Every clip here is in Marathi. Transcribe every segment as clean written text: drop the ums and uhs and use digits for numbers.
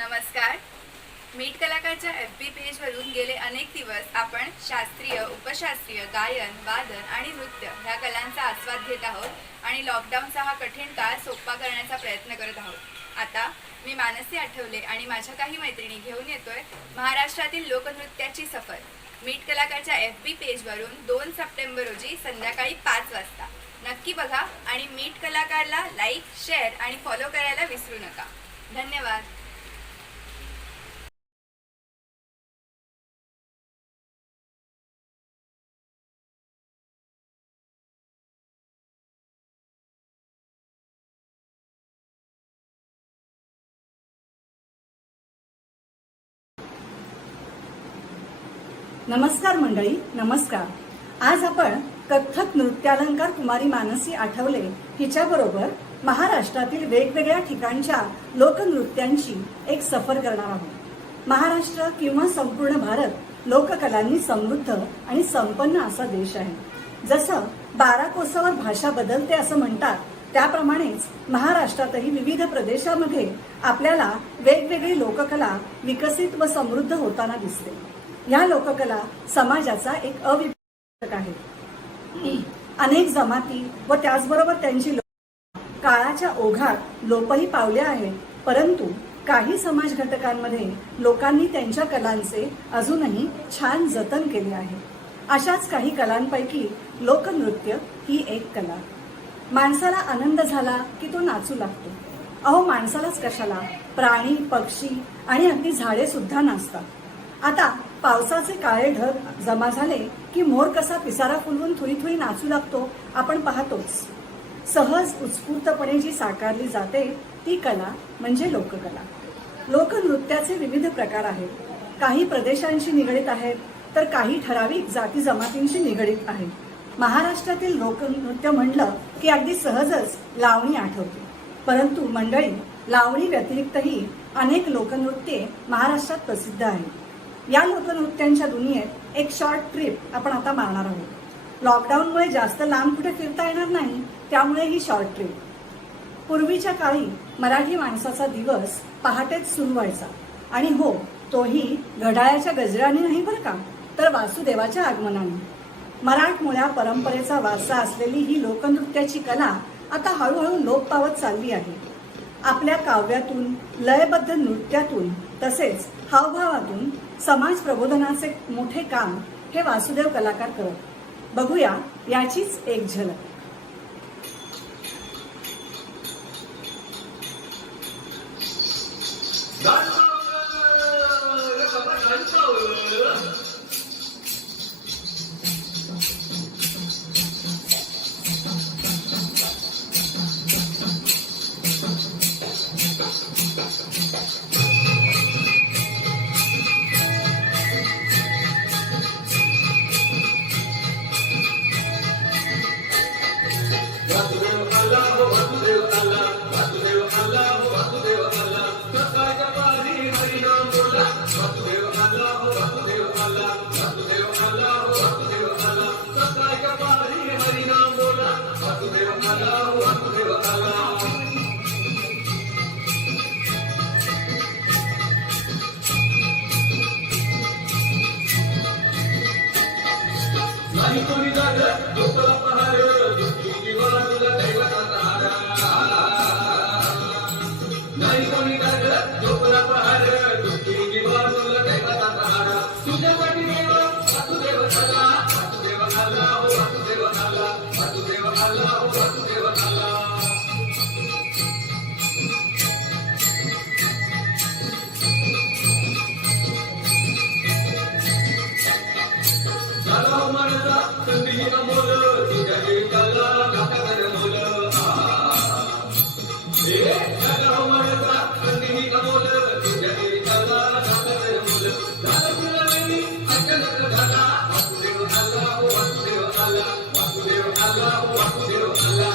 नमस्कार. मीठ कलाकारच्या FB पेजवरून गेले अनेक दिवस आपण शास्त्रीय, उपशास्त्रीय, गायन, वादन आणि नृत्य ह्या कलांचा आस्वाद घेत आहोत आणि लॉकडाऊनचा हा कठीण काळ सोपा करण्याचा प्रयत्न करत आहोत. आता मी मानसी आठवले आणि माझ्या काही मैत्रिणी घेऊन येतोय महाराष्ट्रातील लोकनृत्याची सफर. मीठ कलाकारच्या FB पेजवरून 2 सप्टेंबर रोजी संध्याकाळी 5 वाजता नक्की बघा आणि मीठ कलाकारला लाईक, शेअर आणि फॉलो करायला विसरू नका. धन्यवाद. नमस्कार मंडळी, नमस्कार. आज आपण कथ्थक नृत्यालंकार कुमारी मानसी आठवले हिच्याबरोबर महाराष्ट्रातील वेगवेगळ्या ठिकाणच्या लोकनृत्यांची एक सफर करणार आहोत. महाराष्ट्र किंवा संपूर्ण भारत लोककलांनी समृद्ध आणि संपन्न असा देश आहे. जसं 12 कोसावर भाषा बदलते असं म्हणतात, त्याप्रमाणेच महाराष्ट्रातही विविध प्रदेशामध्ये आपल्याला वेगवेगळी लोककला विकसित व समृद्ध होताना दिसते. या लोककला समाजाचा एक अविभाज्य घटक आहे. अनेक जमाती व त्याचबरोबर त्यांची काळाच्या ओघात लोपही पावल्या आहेत, परंतु काही समाज घटकांमध्ये लोकांनी त्यांच्या कलांचे अजूनही छान जतन केले आहे. अशाच काही कलांपैकी लोकनृत्य ही एक कला. माणसाला आनंद झाला की तो नाचू लागतो. अहो, माणसालाच कशाला, प्राणी, पक्षी आणि अगदी झाडे सुद्धा नाचतात. आता पावसाचे काळे ढग जमा झाले की मोर कसा पिसारा फुलवून थुई थुई नाचू लागतो आपण पाहतोच. सहज उत्स्फूर्तपणे जी साकारली जाते ती कला म्हणजे लोककला. लोकनृत्याचे विविध प्रकार आहेत. काही प्रदेशांशी निगडित आहेत तर काही ठराविक जाती जमातींशी निगडित आहेत. महाराष्ट्रातील लोकनृत्य म्हणलं की अगदी सहजच लावणी आठवते. परंतु मंडळी, लावणी व्यतिरिक्तही अनेक लोकनृत्ये महाराष्ट्रात प्रसिद्ध आहेत. या लोकनृत्यांच्या दुनियेत एक शॉर्ट ट्रिप आपण आता मारणार आहोत. लॉकडाऊनमुळे जास्त लांब कुठे फिरता येणार नाही, त्यामुळे ही शॉर्ट ट्रिप. पूर्वीच्या काळी मराठी माणसाचा दिवस पहाटेच सुरू व्हायचा आणि हो, तोही घड्याळाच्या गजराने नाही बरं का, तर वासुदेवाच्या आगमनाने. मराठमोळ्या परंपरेचा वारसा असलेली ही लोकनृत्याची कला आता हळूहळू लोप पावत चालली आहे. आपल्या काव्यातून, लयबद्ध नृत्यातून तसेच हावभावातून समाज प्रबोधनाचे मोठे काम हे वासुदेव कलाकार करत. बघूया याचीच एक झलक. नाही कोणी जागत डोकं पहार दुःखी बाजूला दैवत राहणार. नाही कोणी जागत डोकं पहार दुःखी बाजूला दैवत राहणार. तुझ्यासाठी देव वासुदेव आला, वासुदेव आला, वासुदेव आला, वासुदेव आला, वासुदेव आला. संधी अमोल तुझ्या देवाला नाटकर मोल. झाला मनसा संधी अमोल तुझ्या देवाला नाटकर मोल. झालं तुला नाही अचानक झाला. वासुदेव आला, वासुदेव आला, वासुदेव आला, वासुदेव आला.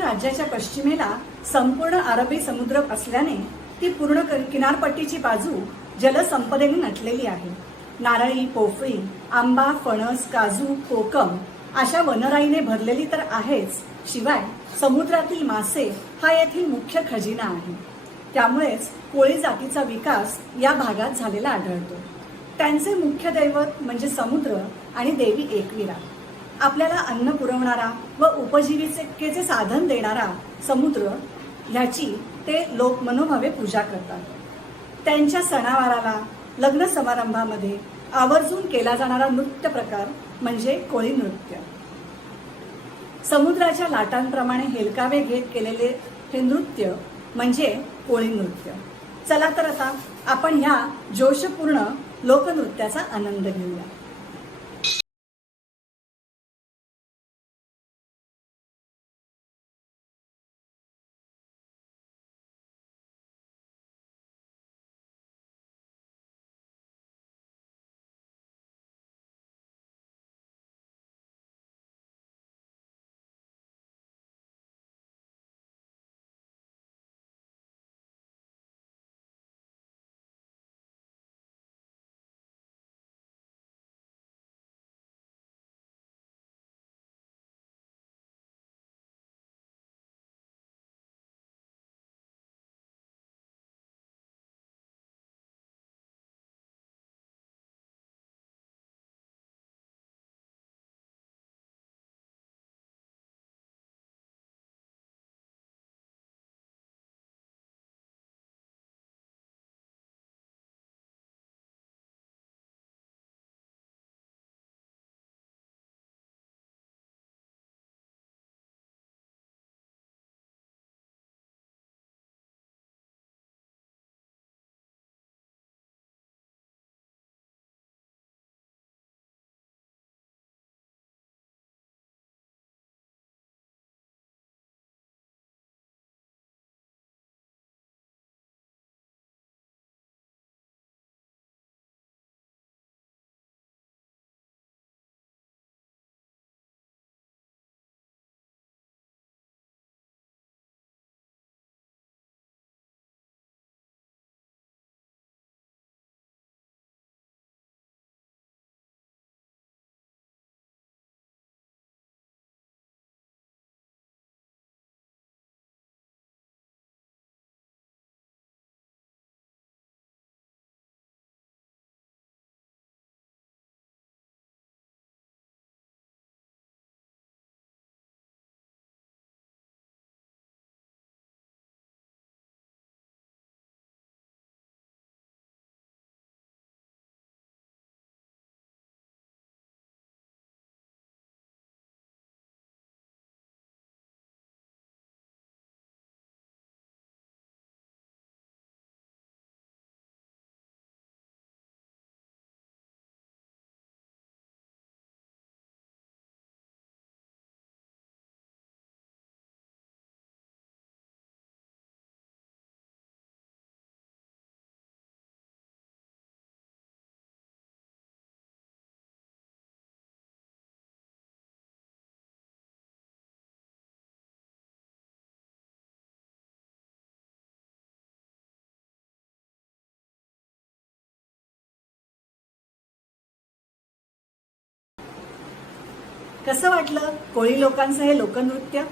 राज्याच्या पश्चिमेला संपूर्ण अरबी समुद्र असल्याने ती पूर्ण किनारपट्टीची बाजू जलसंपदेने नटलेली आहे. नारळी, पोफळी, आंबा, फणस, काजू, कोकम अशा वनराईने भरलेली तर आहेच, शिवाय समुद्रातील मासे हा येथील मुख्य खजिना आहे. त्यामुळेच कोळी जातीचा विकास या भागात झालेला आढळतो. त्यांचे मुख्य दैवत म्हणजे समुद्र आणि देवी एकविरा. आपल्याला अन्न पुरवणारा व उपजीविकेचे साधन देणारा समुद्र ह्याची ते लोक मनोभावे पूजा करतात. त्यांच्या सणावाराला, लग्न समारंभामध्ये आवर्जून केला जाणारा नृत्य प्रकार म्हणजे कोळी नृत्य. समुद्राच्या लाटांप्रमाणे हेलकावे घेत केलेले हे नृत्य म्हणजे कोळी नृत्य. चला तर आता आपण ह्या जोशपूर्ण लोकनृत्याचा आनंद घेऊया. कसं वाटलं कोळी लोकांचं हे लोकनृत्य?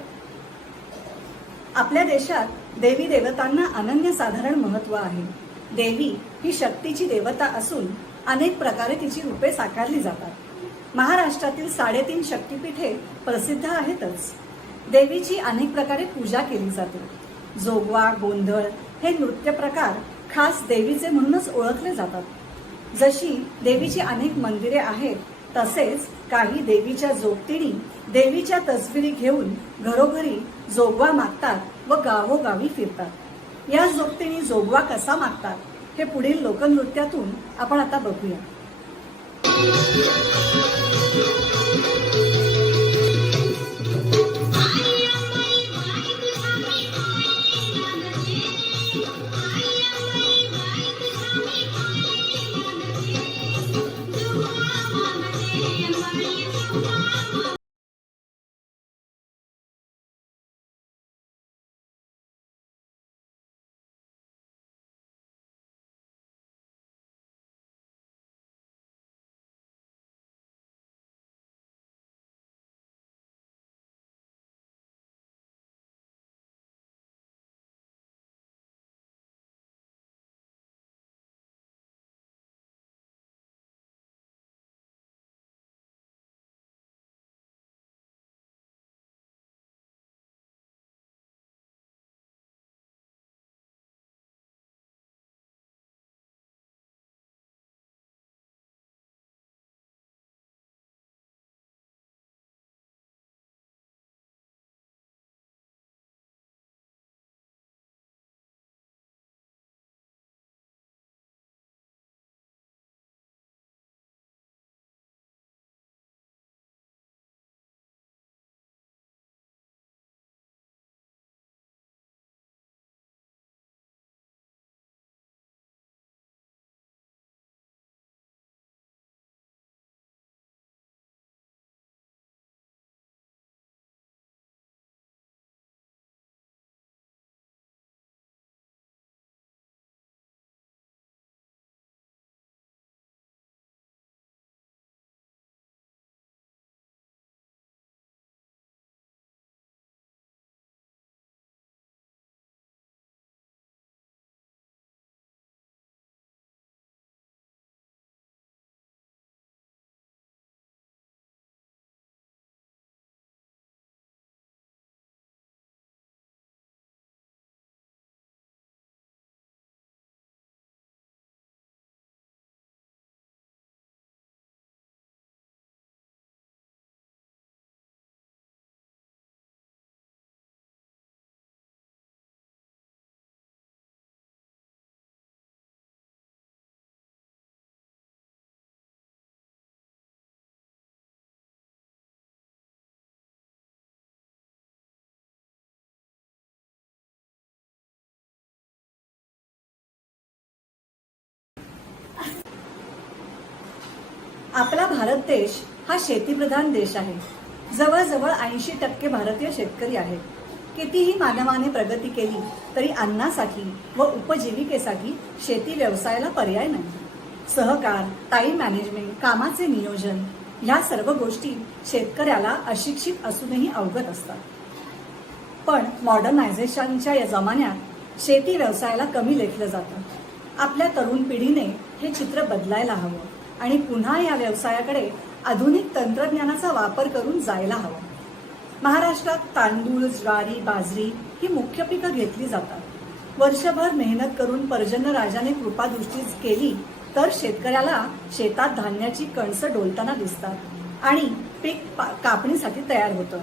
आपल्या देशात देवी देवतांना अनन्यसाधारण महत्व आहे. देवी ही शक्तीची देवता असून अनेक प्रकारे तिची रूपे साकारली जातात. महाराष्ट्रातील 3.5 शक्तिपीठे प्रसिद्ध आहेतच. देवीची अनेक प्रकारे पूजा केली जाते. जोगवा, गोंधळ हे नृत्य प्रकार खास देवीचे म्हणूनच ओळखले जातात. जशी देवीची अनेक मंदिरे आहेत, तसेच काही देवीच्या जोगतिणी देवीच्या तसबिरी घेऊन घरोघरी जोगवा मागतात व गावोगावी फिरतात. या जोगतिणी जोगवा कसा मागतात हे पुढील लोकनृत्यातून आपण आता बघूया. आपला भारत देश हा शेतीप्रधान देश आहे. जवळजवळ 80% भारतीय शेतकरी आहेत. कितीही मानवाने प्रगती केली तरी अन्नासाठी व उपजीविकेसाठी शेती व्यवसायाला पर्याय नाही. सहकार, टाइम मॅनेजमेंट, कामाचे नियोजन ह्या सर्व गोष्टी शेतकऱ्याला अशिक्षित असूनही अवगत असतात. पण मॉडर्नायझेशनच्या या जमान्यात शेती व्यवसायाला कमी लेखलं जातं. आपल्या तरुण पिढीने हे चित्र बदलायला हवं आणि पुन्हा या व्यवसायाकडे आधुनिक तंत्रज्ञानाचा वापर करून जायला हवं. महाराष्ट्रात तांदूळ, ज्वारी, बाजरी ही मुख्य पिकं घेतली जातात. वर्षभर मेहनत करून पर्जन्यराजाने कृपादृष्टी केली तर शेतकऱ्याला शेतात धान्याची कणसं डोलताना दिसतात आणि पीक कापणीसाठी तयार होतं.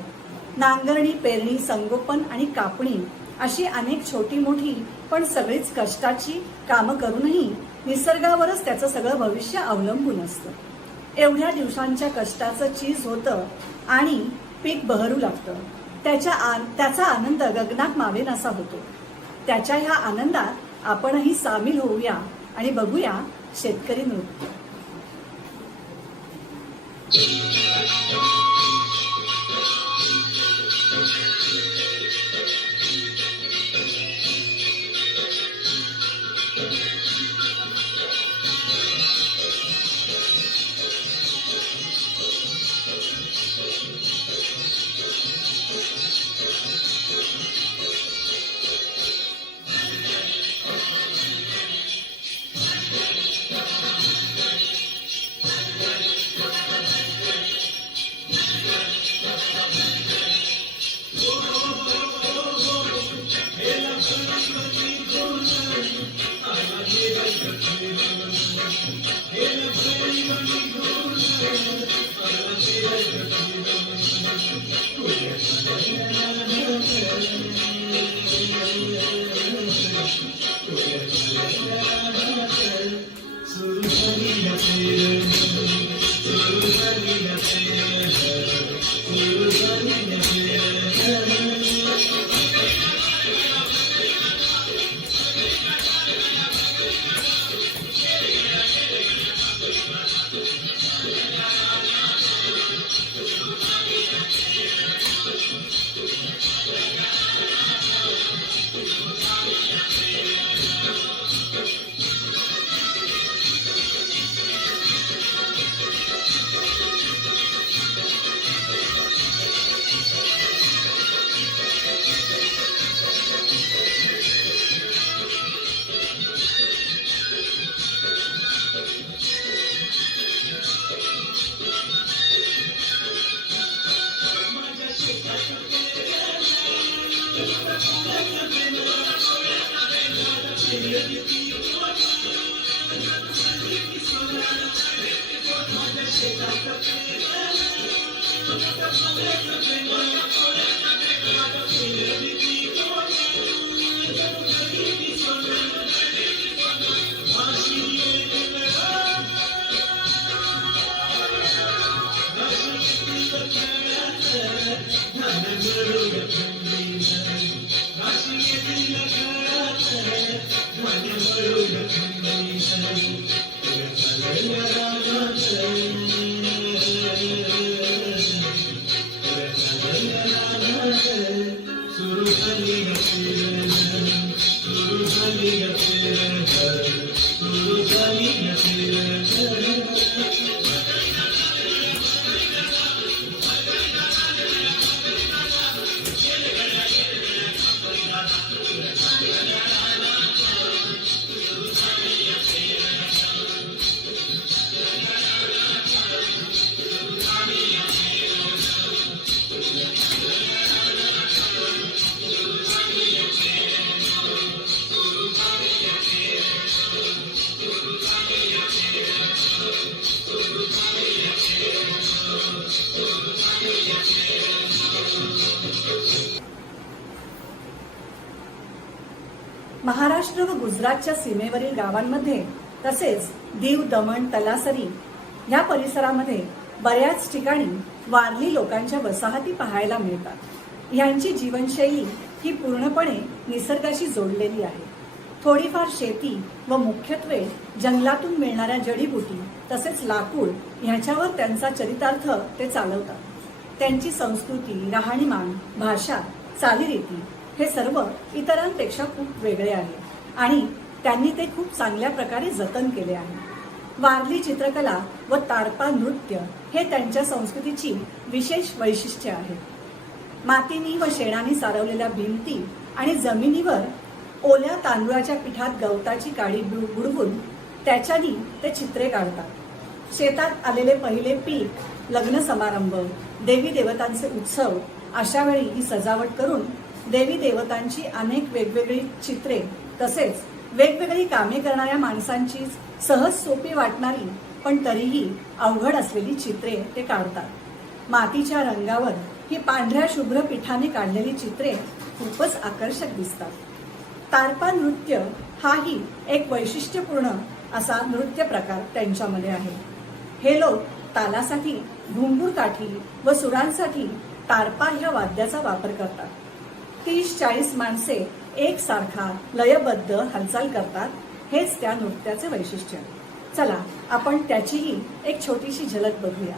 नांगरणी, पेरणी, संगोपन आणि कापणी अशी अनेक छोटी मोठी पण सगळीच कष्टाची कामं करूनही निसर्गावरच त्याचं सगळं भविष्य अवलंबून असतं. एवढ्या दिवसांच्या कष्टाचं चीज होतं आणि पीक बहरू लागतं. त्याचा आनंद गगनात मावेनासा होतो. त्याच्या ह्या आनंदात आपणही सामील होऊया आणि बघूया शेतकरी नृत्य. महाराष्ट्र व गुजरातच्या सीमेवरील गावांमध्ये तसेच दीव, दमण, तलासरी या परिसरामध्ये बऱ्याच ठिकाणी वारली लोकांच्या वसाहती पाहायला मिळतात. यांची जीवनशैली ही पूर्णपणे निसर्गाशी जोडलेली आहे. थोडीफार शेती व मुख्यत्वे जंगलातून मिळणाऱ्या जडीबुटी तसेच लाकूड ह्याच्यावर त्यांचा चरितार्थ ते चालवतात. त्यांची संस्कृती, राहणीमान, भाषा, चालीरीती हे सर्व इतरांपेक्षा खूप वेगळे आहे आणि त्यांनी ते खूप चांगल्या प्रकारे जतन केले आहे. वारली चित्रकला व तारपा नृत्य हे त्यांच्या संस्कृतीची विशेष वैशिष्ट्ये आहेत. मातीनी व शेणाने सारवलेल्या भिंती आणि जमिनीवर ओल्या तांदूळाच्या पिठात गवताची काडी बुडवून त्याच्यानी ते चित्रे काढतात. शेतात आलेले पहिले पीक, लग्न समारंभ, देवी देवतांचे उत्सव अशा वेळी ही सजावट करून देवी देवतांची अनेक वेगवेगळी चित्रे तसेच वेगवेगळी कामे करणाऱ्या माणसांची सहज सोपी वाटणारी पण तरीही अवघड असलेली चित्रे ते काढतात. मातीच्या रंगावर ही पांढऱ्या शुभ्र पिठाने काढलेली चित्रे खूपच आकर्षक दिसतात. तारपा नृत्य हाही एक वैशिष्ट्यपूर्ण असा नृत्य प्रकार त्यांच्यामध्ये आहे. हे लोक तालासाठी घुंगूर काठी व सुरांसाठी तारपा ह्या वाद्याचा वापर करतात. 30-40 माणसे एकसारखा लयबद्ध हालचाल करतात. हेच त्या नृत्याचे वैशिष्ट्य. चला आपण त्याचीही एक छोटीशी झलक बघूया.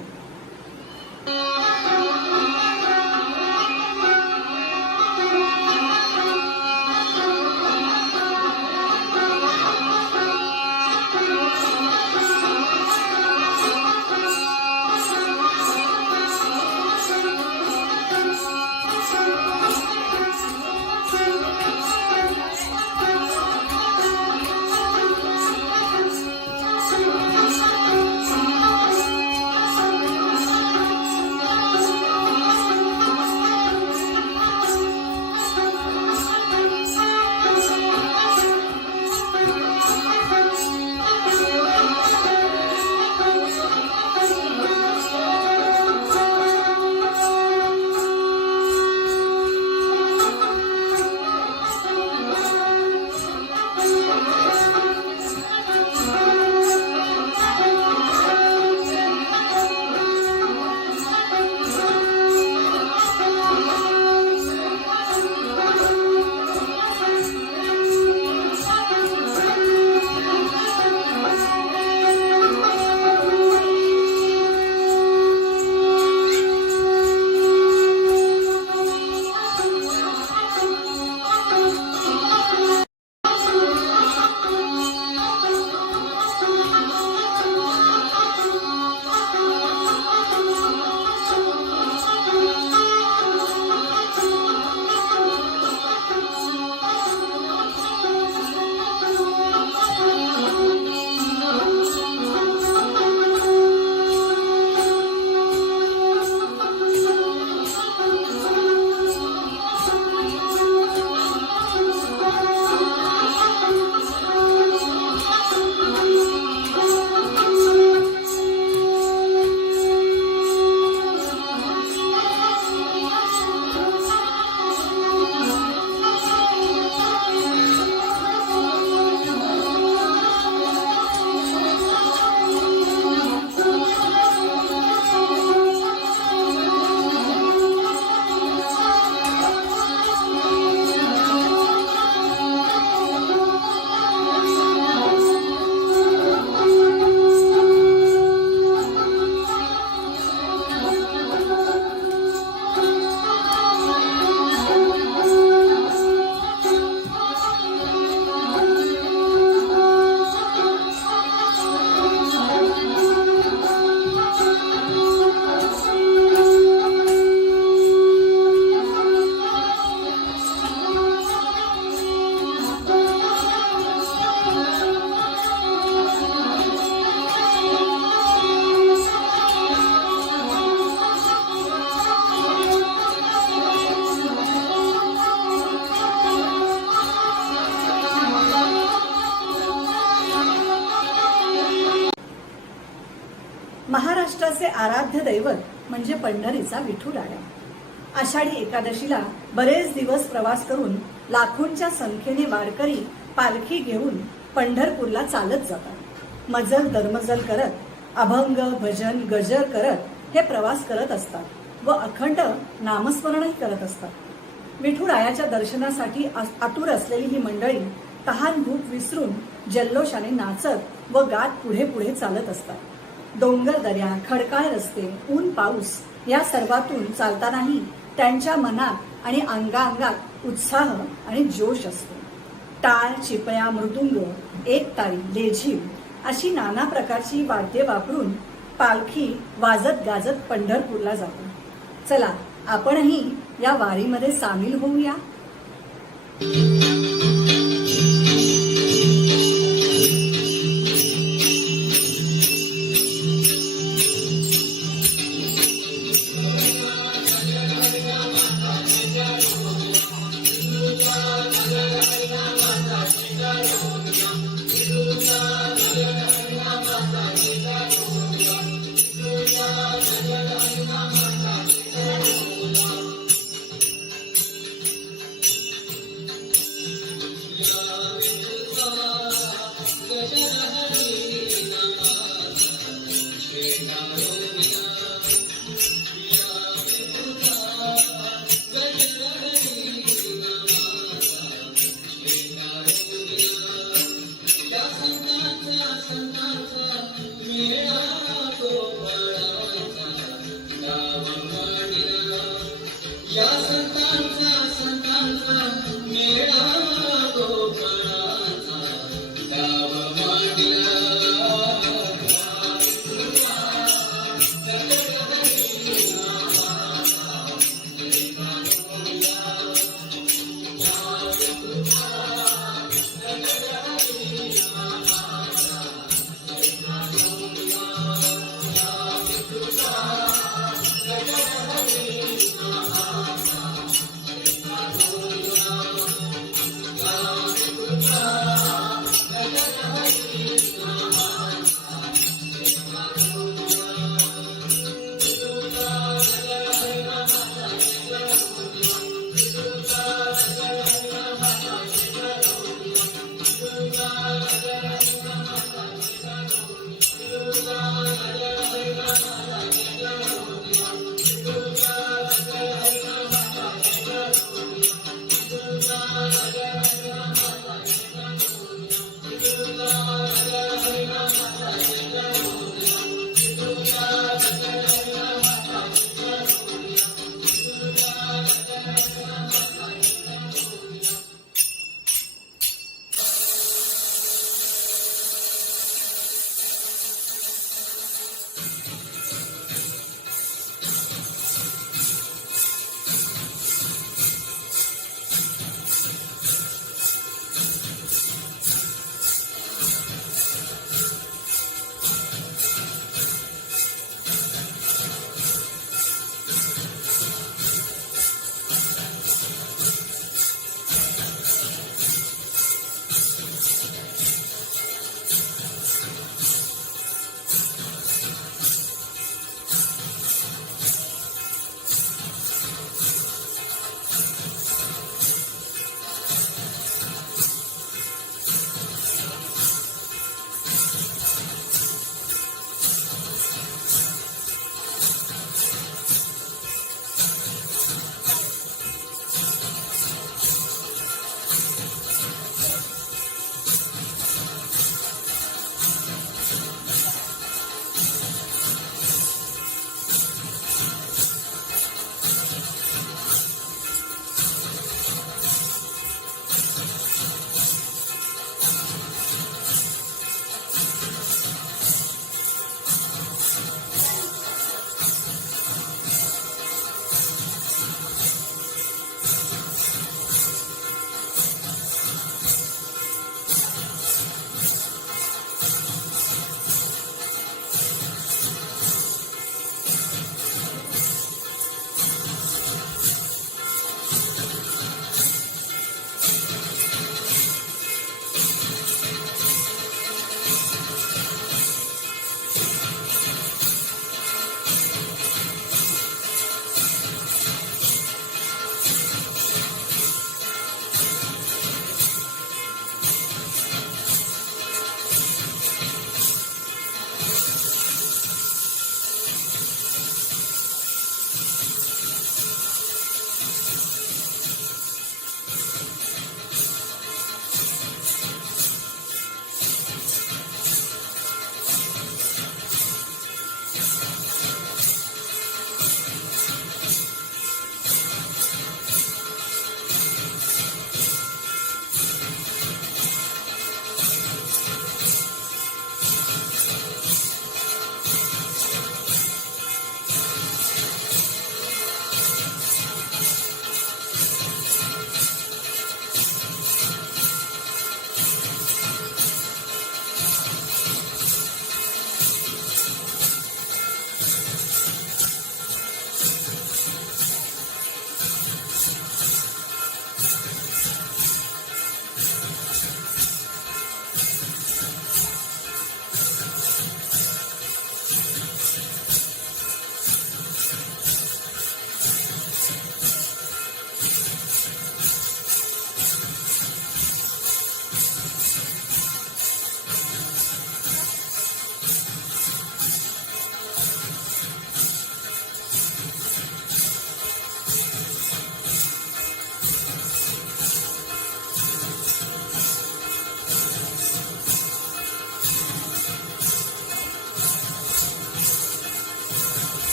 महाराष्ट्राचे आराध्य दैवत म्हणजे पंढरीचा विठुराया. आषाढी एकादशीला बरेच दिवस प्रवास करून लाखोंच्या संख्येने वारकरी पालखी घेऊन पंढरपूरला चालत जातात. मजल दरमजल करत अभंग, भजन, गजर करत हे प्रवास करत असतात व अखंड नामस्मरणही करत असतात. विठुरायाच्या दर्शनासाठी आतुर असलेली ही मंडळी तहान भूक विसरून जल्लोषाने नाचत व गात पुढे पुढे चालत असतात. डोंगर दऱ्या, खडकाळ रस्ते, ऊन पाऊस या सर्वातून चालतानाही त्यांच्या मनात आणि अंगाअंगात उत्साह आणि जोश असतो. टाळ, चिपळ्या, मृदुंग, एकतारी, लेझीम अशी नाना प्रकारची वाद्ये वापरून पालखी वाजत गाजत पंढरपूरला जाते. चला आपणही या वारीमध्ये सामील होऊया.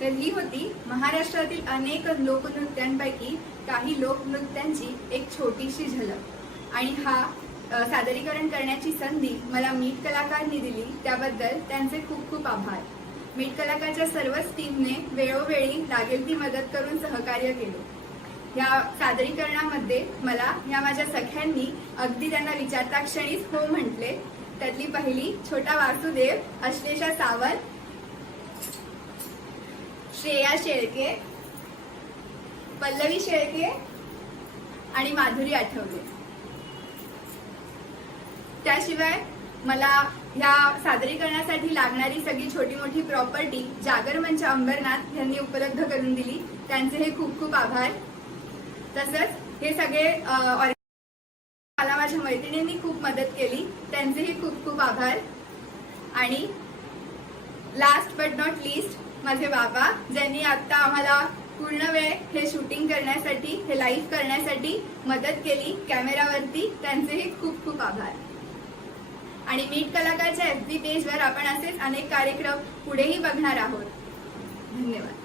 तर ही होती महाराष्ट्रातील अनेक लोकनृत्यांपैकी काही लोकनृत्यांची एक छोटीशी झलक. आणि हा सादरीकरण करण्याची संधी मला मीट कलाकारनी दिली, त्याबद्दल त्यांचे खूप खूप आभार. मीट कलाकारच्या सर्वच टीमने वेळोवेळी लागेल ती मदत करून सहकार्य केले. या सादरीकरणामध्ये मला या माझ्या सख्यांनी अगदी त्यांना विचारता क्षणीच हो म्हटले. त्यातली पहिली छोटा वासुदेव, अश्लेषा सावंत, श्रेया शेळके, पल्लवी शेळके आणि माधुरी आठवले. त्याशिवाय मला ह्या सादरीकरणासाठी लागणारी सगळी छोटी मोठी प्रॉपर्टी जागर मंच अंबरनाथ यांनी उपलब्ध करून दिली. त्यांचे हे खूप खूप आभार. तसंच हे सगळे मला माझ्या मैत्रिणींनी खूप मदत केली, त्यांचेही खूप खूप आभार. आणि लास्ट बट नॉट लिस्ट माझे बाबा, ज्यांनी आता आम्हाला पूर्ण वेळ हे शूटिंग करण्यासाठी, हे लाईव्ह करण्यासाठी मदत केली कॅमेरावरती, त्यांचेही खूप खूप आभार. आणि मीट कलाकारच्या FB पेजवर आपण असेच अनेक कार्यक्रम पुढेही बघणार आहोत. धन्यवाद.